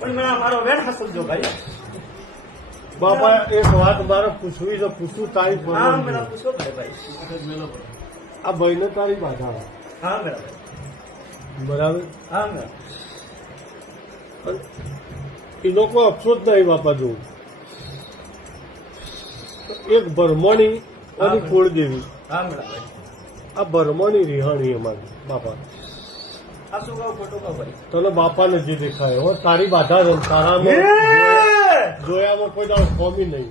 પણ મેં મારો વેણ હસલજો ભાઈ. બાપા એક વાત મારે પૂછવી છે, પૂછું તારી હા પર મેળા પૂછો ભાઈ. આ ભાઈને તારી બાધા હા મેળા બરાબર. હા મેળા. એ લોકો અફસોસ નહીં બાપા જોવું. એક ભરમણી અને કુળદેવી, હા મેળા ભાઈ. આ ભરમણી રિહાણી અમારી બાપા. આ શું કહું ખોટું કહું ભાઈ. તને બાપાને જે દેખાય હો તારી બાધા છે, તારામાં જોયામાં કોઈ દાડો કોમી નહીં.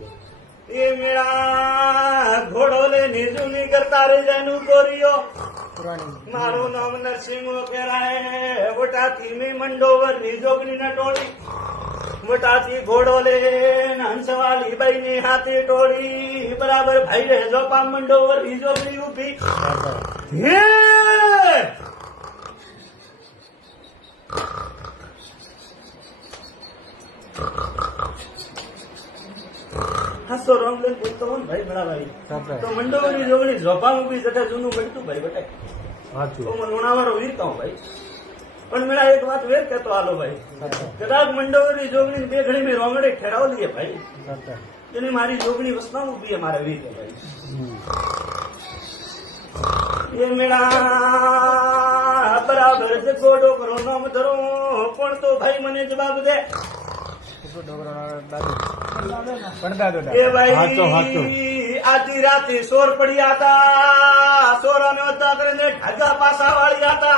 એ મેળા ઘોડો લે નિજુની કરતા રે જાનું કોરિયો. મારું નામ નરસિંહ કેરાય. વટાથી મેં મંડોવર ની જોગણી ના ટોળી. વટાથી ઘોડો લે હંસવાલી બાઈ ની હાથી ટોળી. બરાબર ભાઈ રે જોપા મંડોવર ની જોગણી ઉભી. હે હાસો રોંગ લઈને બોલતો હોય ને ભાઈ મેળા ભાઈ. તો મંડોવરની જોગણી જોપા ઉભી જતા જૂનું બનતું ભાઈ બટાય. તો સાચું. હું લુણાવાળો વીર કહું ભાઈ. પણ મેળા એક વાત વેર કહેતો હાલો ભાઈ. કદાચ મંડોવરની જોગણી બે ઘડી મેં રોંગડે ઠેરાવ લઈએ ભાઈ. એની મારી જોગણી વસના ઉભી મારે વીર કે ભાઈ. એ મેળા બરાબર જગો ડોકરો નામ ધરો પણ તો ભાઈ મને જવાબ દે. એ ભાઈ આજી રાતે સોર પડ્યા હતા. સોરાને હતા કરીને ઢાગા પાસા વાળ્યા હતા.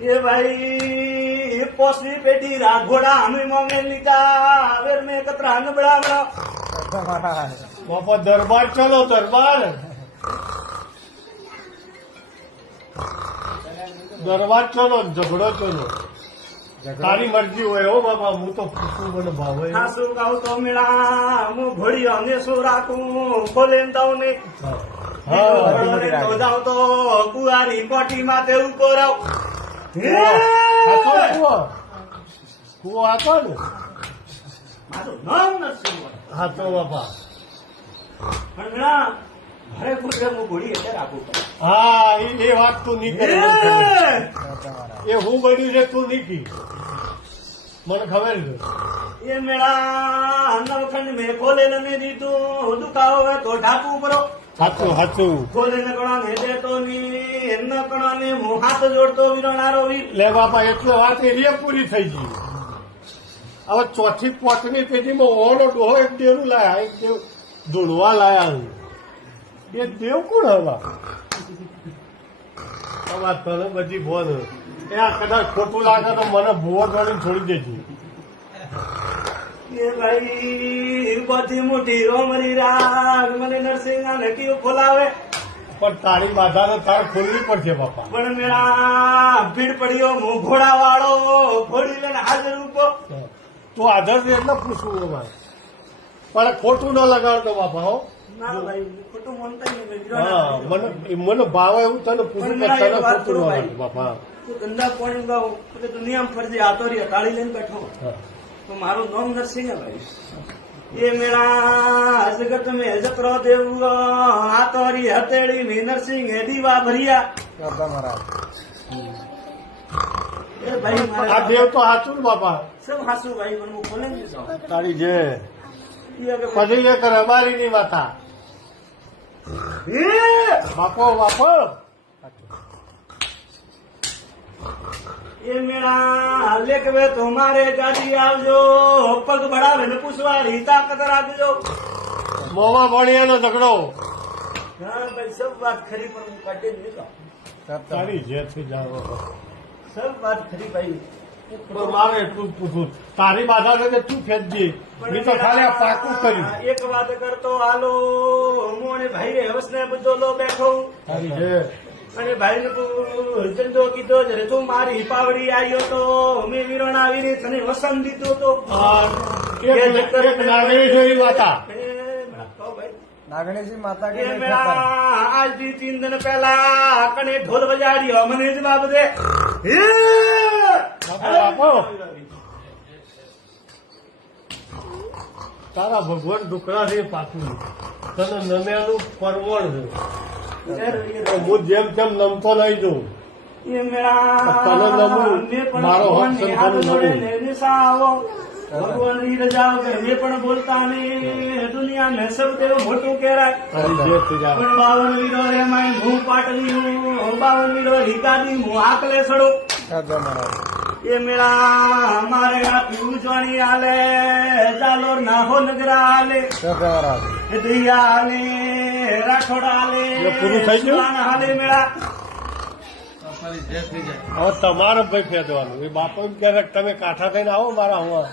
એ ભાઈ પોસની પેટી રાઘોડા અમે મોંગે લીધા. વેર મેં કતરા નબળા બાપા દરબાર ચલો દરબાર. દરબાર ચલો ઝઘડો ચલો તારી મરજી હોય હો બાપા. હું તો પૂછું મને ભાવે. હા શું કહું તો મેળા હું ઘોડીઓ ને શું રાખું ખોલે દઉં ને. જાઉં તો કુવારી કોટી માં તેવું કોરાવ. કુવો હતો ને. મારું નામ નથી. હા તો બાપા. પણ મેળા ઘરે ઘોડે હું ઘોડી એટલે રાખું પડે. હા એ વાત તું નહીં કરે. એ હું બન્યું છે તું નહીં કી. મને ખબર છે. એ મેળા નવખંડ મેં ખોલે ને દીધું. દુખાવો હોય તો ઢાંકવું પડો. સાચું સાચું. ખોલે નકડા ને દેતો ની નકડા ને હું હાથ જોડતો વિરણારો વીર. લે બાપા એટલે વાત એ પૂરી થઈ ગઈ. હવે ચોથી પોટની પેટીમાં ઓનો ડોહો એક દેવું લાયા, એક દેવ ધૂણવા લાયા. એ દેવ કોણ હવા? વાત તને બધી બોલ. એ આ કદાચ ખોટું લાગે તો મને ભૂવો ગણીને છોડી દેજે. એ ભાઈ બધી મોટી રોમરી રાગ મને નરસિંહ નકીઓ ખોલાવે. પણ તારી બાધા તો તારે ખોલવી પડશે બાપા. પણ મેળા ભીડ પડ્યો હું ઘોડા વાળો. ઘોડી લઈને હાજર ઉભો. તું આદર છે એટલે પૂછવું અમારે. પણ ખોટું ન લગાડતો બાપા હો. ના ભાઈ ખોટું મનતા નહીં. હા મને ભાવે એવું તને પૂછું કે તને ખોટું ન લાગે બાપા. ગંદા પાણી ગાવ એટલે તું નિયમ ફરજે આતોરી તાળી લઈને બેઠો. હા. તો મારું નામ નરસિંહ ભાઈ. એ મેળા જગત મેં જકરો દેવું આતોરી હતેડી મેં નરસિંહ દીવા ભર્યા. એ ભાઈ આ દેવ તો સાચું ને બાપા. સબ હાસુ ભાઈ મને હું ખોલે નહીં જાઉં. તારી જે એ હવે પછી એક રબારી ની માતા એ બાપો બાપો. એ મેળા લેખ વે તો મારે ગાડી આવજો. પગ બળાવે ને પૂછવાડી તાકત રાખજો. મોમાં ભણિયાનો ઝઘડો. હા ભાઈ સબ વાત ખરી પણ હું કાઢી જ નહીં જાઉં. તારી જે થઈ જાવ. સબ વાત ખરી ભાઈ. પણ મારે એટલું જ પૂછું તારી બાધા છે કે તું ખેંચજે. મેં તો ખાલી આ પાકું કર્યું. એક વાત કરતો હાલો મોને ભાઈ હવસને બધો લો બેઠો. તારી જે અને ભાઈ ને ધંધો કીધો જરે તું મારી પાવડી આવ્યો તો મેં વિરણ આવીને તને વસન દીધો તો. એક નાગરી જોઈ માતા. નાગણેશજી માતા કે એ મેળા આજથી 3 દિન પહેલા કને ઢોલ બજાડ્યો મને જ બાબતે. બાપો તારા ભગવાન દુકડા છે પાછું તને નમ્યાનું પરવણ છે. હું જેમ તેમ નમતો નહીં જોઉં. એ મેળા તને નમું, મેં પણ મારો હક ભગવાનની સંતાન હાથ જોડે નમું. ને નિશા આવો ભગવાનની રજા વગર મેં પણ બોલતા ને દુનિયા મેં સૌ તેવું મોટું કહેવાય તારી જે તુજા. પણ 52 વીરો રે માય હું પાટવી હું 52 વીરો રીકાદી હું આકલે સડો એ મેળા મારે આ પીવજવાણી આલે ચાલોર ના હો નગરા આલે દરિયા આલે રાઠોડા આલે એટલે પૂરું થઈ ગયું? સુરાણા આલે મેળા હવે તમારે ભાઈ ફેદવાનું એ બાપો એમ કહે છે કે તમે કાંઠા થઈને આવો મારા હું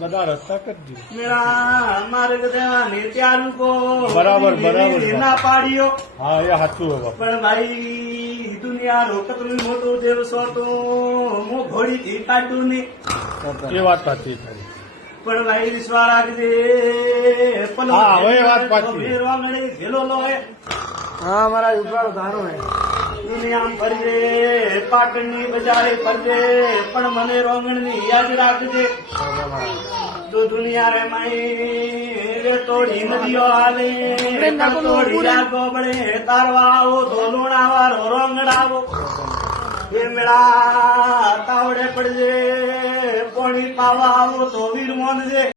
બધા રસ્તા કરી દીધું. મેળા મારે દેવાને ત્યારું કો બરાબર, બરાબર. ના પાડ્યો હા એ સાચું હવે બાપુ. પણ ભાઈ દુનિયા રોકતનું મોટું દેવસો તો હું ઘોડીથી કાઢું ને એ વાત સાચી તારી. પણ ભાઈ વિશ્વા રાખજે પલો હા, હવે એ વાત પાછી. મેરવા મળે ઘેલો લોહે હા મારા ઉપાડો ધારો હે દુનિયામાં ફરજે પાટણની બજારે ફરજે પણ મને રોંગણની યાદ રાખજે તો દુનિયા રે માઈ રે તોડી નદીઓ હાલે તોડી જાગો બળે તારવા આવો તો લોણાવાળો રોંગણાવો એ મેળા તાવડે પડજે પોણી પાવા આવો તો વીર મોનજે